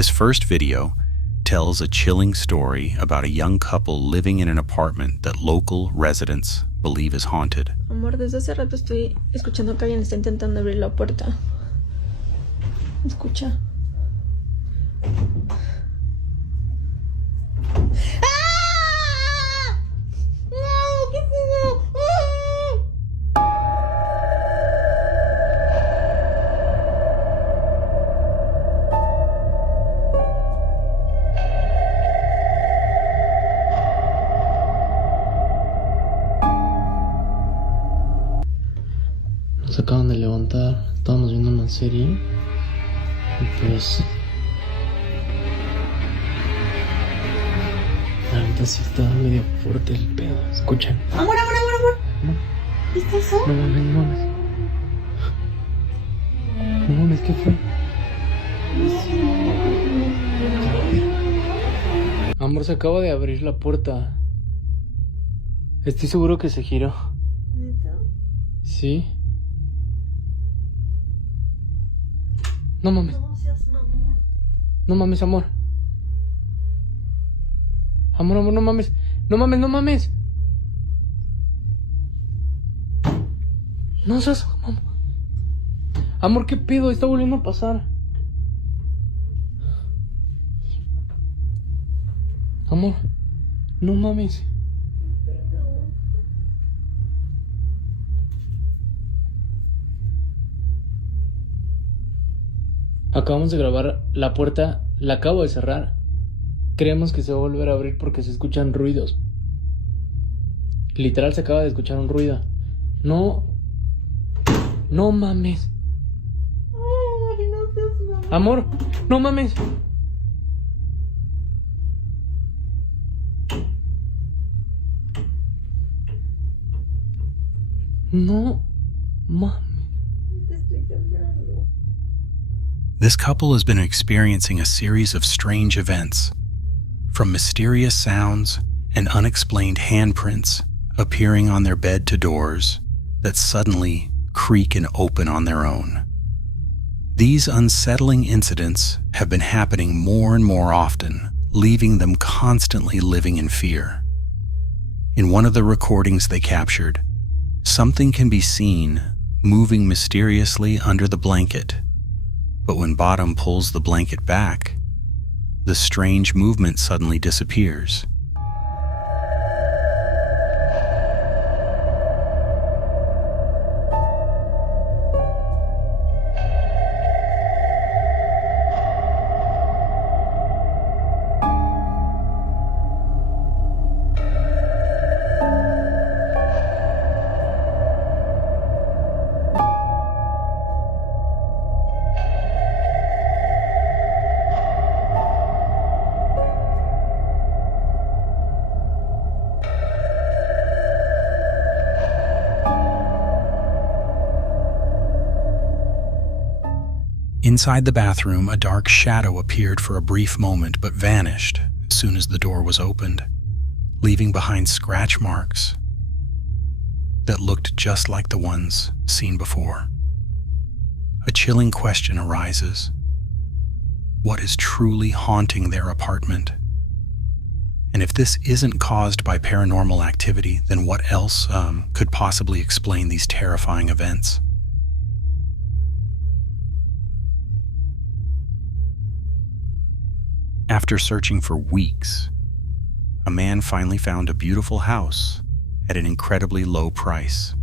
This first video tells a chilling story about a young couple living in an apartment that local residents believe is haunted. Amor, desde hace rato estoy escuchando que alguien está intentando abrir la puerta. Escucha. Nos acaban de levantar, estábamos viendo una serie y pues la neta sí está medio fuerte el pedo. Escuchen. Amor. ¿Viste eso? No mames. No mames, ¿qué fue? Amor, se acaba de abrir la puerta. Estoy seguro que se giró. ¿Neta? ¿Sí? No mames. No seas mamón. No mames, amor. Amor, no mames. No mames. No seas mamón. Amor, ¿qué pedo? Está volviendo a pasar. Amor, no mames. Acabamos de grabar, la puerta la acabo de cerrar. Creemos que se va a volver a abrir porque se escuchan ruidos. Literal se acaba de escuchar un ruido. No mames. Ay, no seas mamón. Amor, no mames. No mames. Te estoy temblando. This couple has been experiencing a series of strange events, from mysterious sounds and unexplained handprints appearing on their bed to doors that suddenly creak and open on their own. These unsettling incidents have been happening more and more often, leaving them constantly living in fear. In one of the recordings they captured, something can be seen moving mysteriously under the blanket. But when Bottom pulls the blanket back, the strange movement suddenly disappears. Inside the bathroom, a dark shadow appeared for a brief moment but vanished as soon as the door was opened, leaving behind scratch marks that looked just like the ones seen before. A chilling question arises. What is truly haunting their apartment? And if this isn't caused by paranormal activity, then what else could possibly explain these terrifying events? After searching for weeks, a man finally found a beautiful house at an incredibly low price,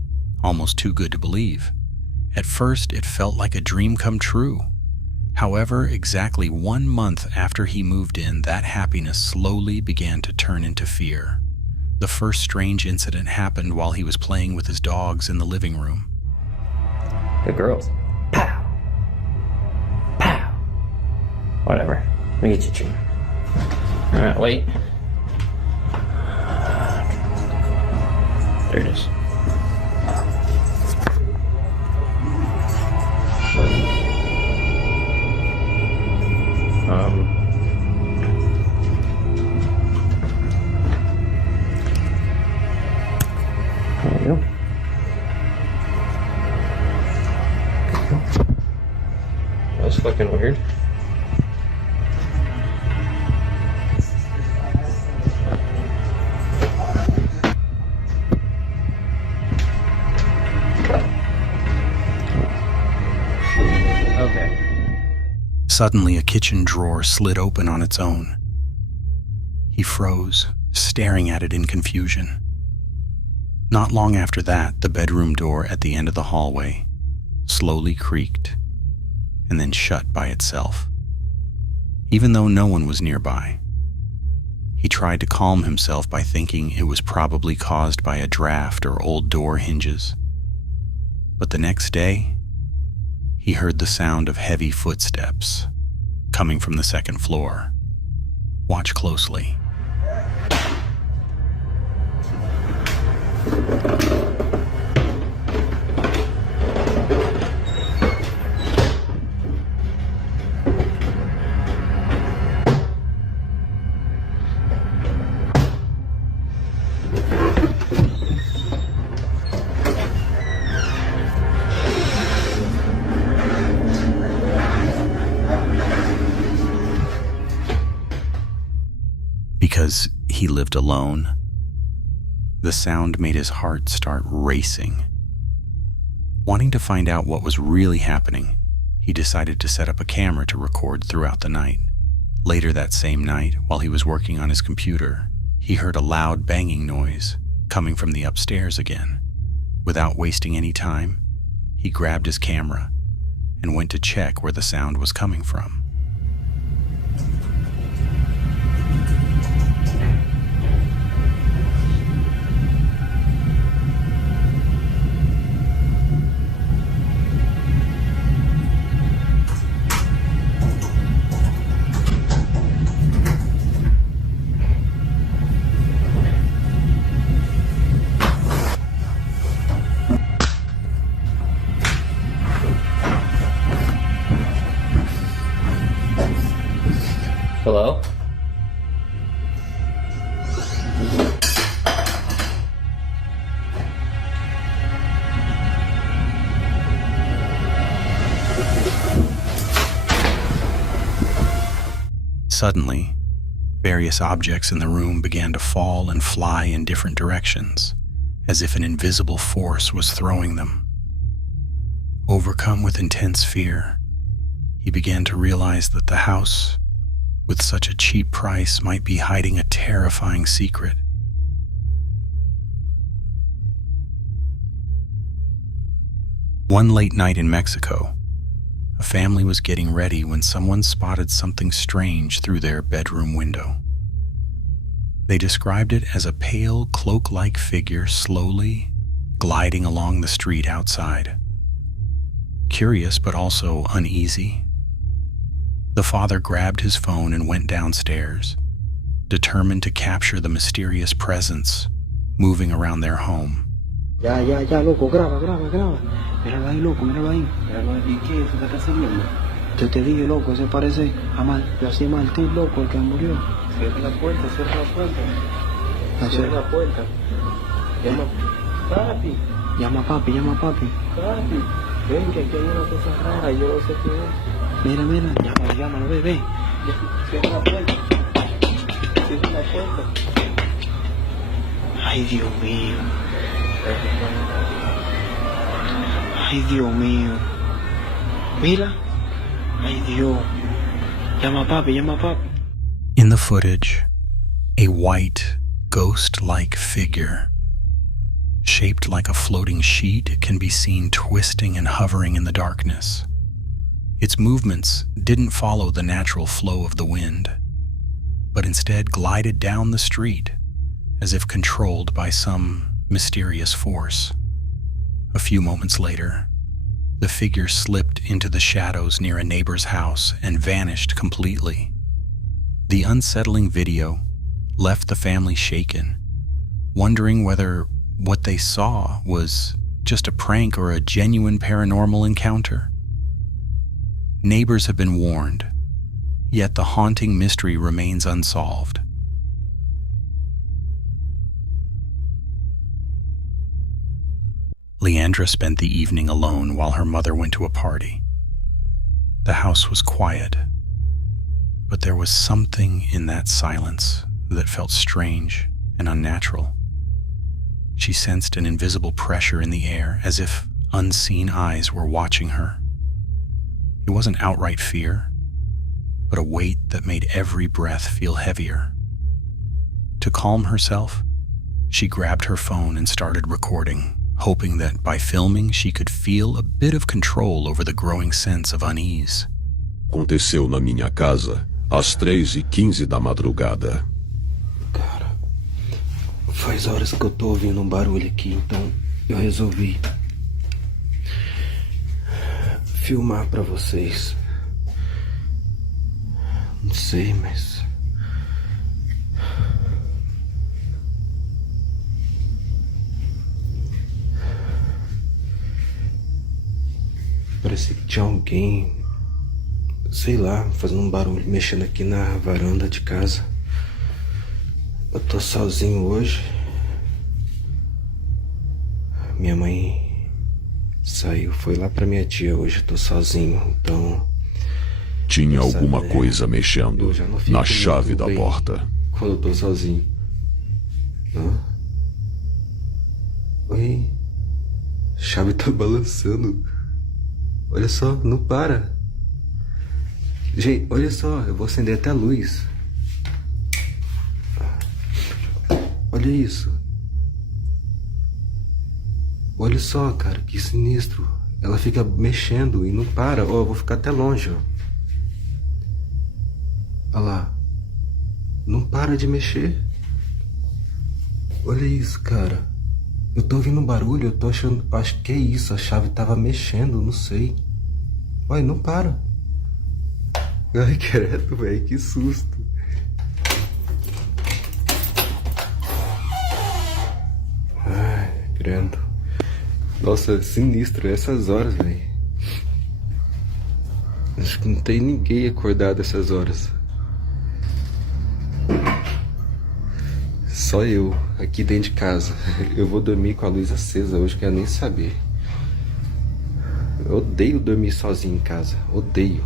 almost too good to believe. At first, it felt like a dream come true. However, exactly 1 month after he moved in, that happiness slowly began to turn into fear. The first strange incident happened while he was playing with his dogs in the living room. The girls. Pow! Pow! Whatever. Let me get you a treat. Alright, wait. There it is. There you go. That's fucking weird. Suddenly, a kitchen drawer slid open on its own. He froze, staring at it in confusion. Not long after that, the bedroom door at the end of the hallway slowly creaked and then shut by itself. Even though no one was nearby, he tried to calm himself by thinking it was probably caused by a draft or old door hinges. But the next day, he heard the sound of heavy footsteps coming from the second floor. Watch closely. Because he lived alone, the sound made his heart start racing. Wanting to find out what was really happening, he decided to set up a camera to record throughout the night. Later that same night, while he was working on his computer, he heard a loud banging noise coming from the upstairs again. Without wasting any time, he grabbed his camera and went to check where the sound was coming from. Hello? Suddenly, various objects in the room began to fall and fly in different directions, as if an invisible force was throwing them. Overcome with intense fear, he began to realize that the house, with such a cheap price, might be hiding a terrifying secret. One late night in Mexico, a family was getting ready when someone spotted something strange through their bedroom window. They described it as a pale, cloak-like figure slowly gliding along the street outside. Curious but also uneasy, the father grabbed his phone and went downstairs, determined to capture the mysterious presence moving around their home. Ya, loco, graba. Míralo ahí, loco, míralo ahí. ¿Y qué es? ¿Qué estás haciendo? Yo te dije, loco, se parece a yo hacía Martín, loco, el que murió. Cierra la puerta. Cierra la puerta. Llama a papi. Papi, ven que aquí hay una cosa rara, yo no sé qué es. Mira, llámalo, ve. Cierra la puerta. Ay, Dios mío. Mira. Ay, Dios. Llama a papi. In the footage, a white, ghost-like figure, shaped like a floating sheet, can be seen twisting and hovering in the darkness. Its movements didn't follow the natural flow of the wind, but instead glided down the street as if controlled by some mysterious force. A few moments later, the figure slipped into the shadows near a neighbor's house and vanished completely. The unsettling video left the family shaken, wondering whether what they saw was just a prank or a genuine paranormal encounter. Neighbors have been warned, yet the haunting mystery remains unsolved. Leandra spent the evening alone while her mother went to a party. The house was quiet, but there was something in that silence that felt strange and unnatural. She sensed an invisible pressure in the air, as if unseen eyes were watching her. It wasn't outright fear, but a weight that made every breath feel heavier. To calm herself, she grabbed her phone and started recording, hoping that by filming she could feel a bit of control over the growing sense of unease. Aconteceu na minha casa às 3h15 da madrugada. Cara, faz horas que eu tô ouvindo um barulho aqui, então eu resolvi filmar pra vocês. Não sei, mas parecia que tinha alguém, sei lá, fazendo um barulho, mexendo aqui na varanda de casa. Eu tô sozinho hoje. Minha mãe saiu, foi lá pra minha tia. Hoje eu tô sozinho, então... Tinha alguma coisa mexendo eu já não fico na chave muito da bem porta. quando eu tô sozinho. Hã? Oi? A chave tá balançando. Olha só, não para. Gente, olha só, eu vou acender até a luz. Olha isso. Olha só, cara, que sinistro. Ela fica mexendo e não para. Ó, eu vou ficar até longe, ó. Olha lá. Não para de mexer. Olha isso, cara. Eu tô ouvindo um barulho, eu tô achando... Acho que é isso, a chave tava mexendo, não sei. Olha, não para. Ai, credo, velho, que susto. Ai, credo. Nossa, sinistro, essas horas, velho. Acho que não tem ninguém acordado essas horas. Só eu, aqui dentro de casa. Eu vou dormir com a luz acesa hoje, quero nem saber. Eu odeio dormir sozinho em casa, odeio.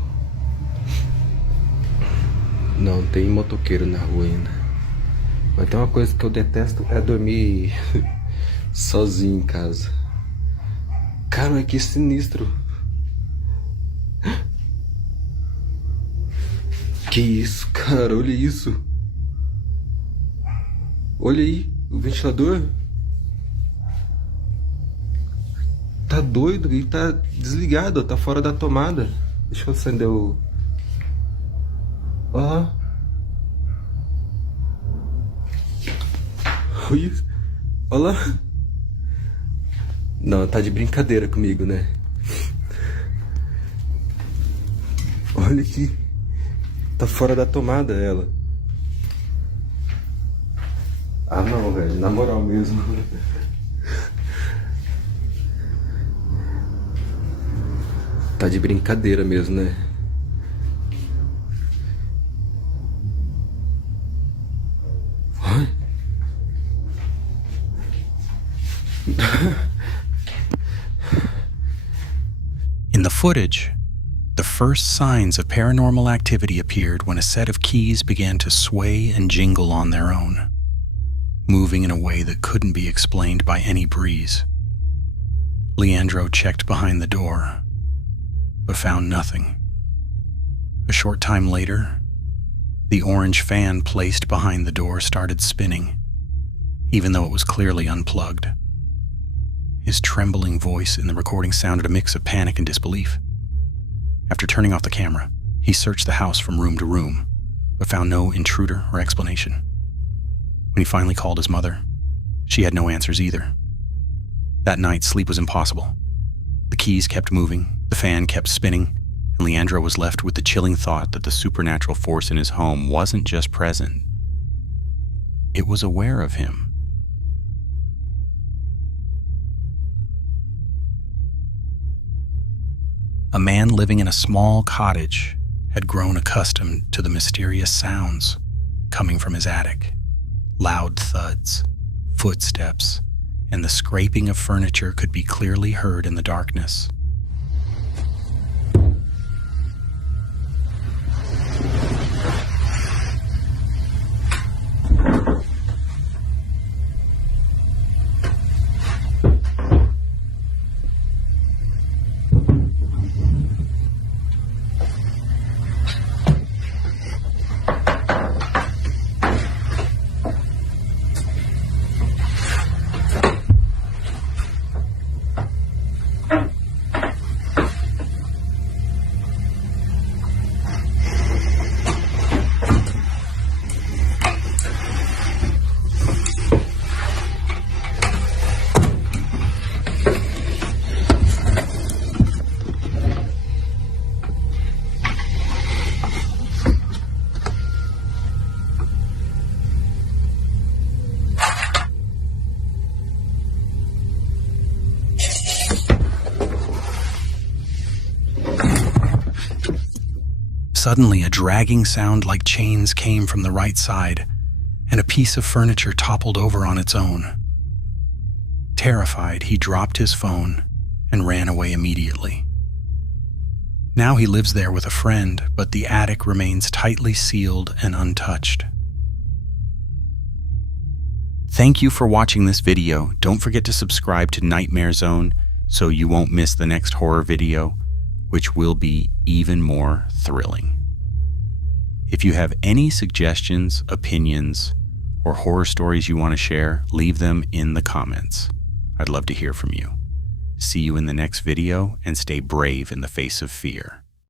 Não, tem motoqueiro na rua ainda. Mas tem uma coisa que eu detesto, é dormir sozinho em casa. Cara, mas que sinistro. Que isso, cara, olha isso. Olha aí, o ventilador. Tá doido, ele tá desligado, tá fora da tomada. Deixa eu acender o... Olha lá. Olha isso. Olha lá. Não, tá de brincadeira comigo, né? Olha aqui. Tá fora da tomada ela. Ah não, velho, na moral mesmo. Tá de brincadeira mesmo, né? Ai. In the footage, the first signs of paranormal activity appeared when a set of keys began to sway and jingle on their own, moving in a way that couldn't be explained by any breeze. Leandro checked behind the door, but found nothing. A short time later, the orange fan placed behind the door started spinning, even though it was clearly unplugged. His trembling voice in the recording sounded a mix of panic and disbelief. After turning off the camera, he searched the house from room to room, but found no intruder or explanation. When he finally called his mother, she had no answers either. That night, sleep was impossible. The keys kept moving, the fan kept spinning, and Leandro was left with the chilling thought that the supernatural force in his home wasn't just present, it was aware of him. A man living in a small cottage had grown accustomed to the mysterious sounds coming from his attic. Loud thuds, footsteps, and the scraping of furniture could be clearly heard in the darkness. Suddenly, a dragging sound like chains came from the right side, and a piece of furniture toppled over on its own. Terrified, he dropped his phone and ran away immediately. Now he lives there with a friend, but the attic remains tightly sealed and untouched. Thank you for watching this video. Don't forget to subscribe to Nightmare Zone so you won't miss the next horror video, which will be even more thrilling. If you have any suggestions, opinions, or horror stories you want to share, leave them in the comments. I'd love to hear from you. See you in the next video, and stay brave in the face of fear.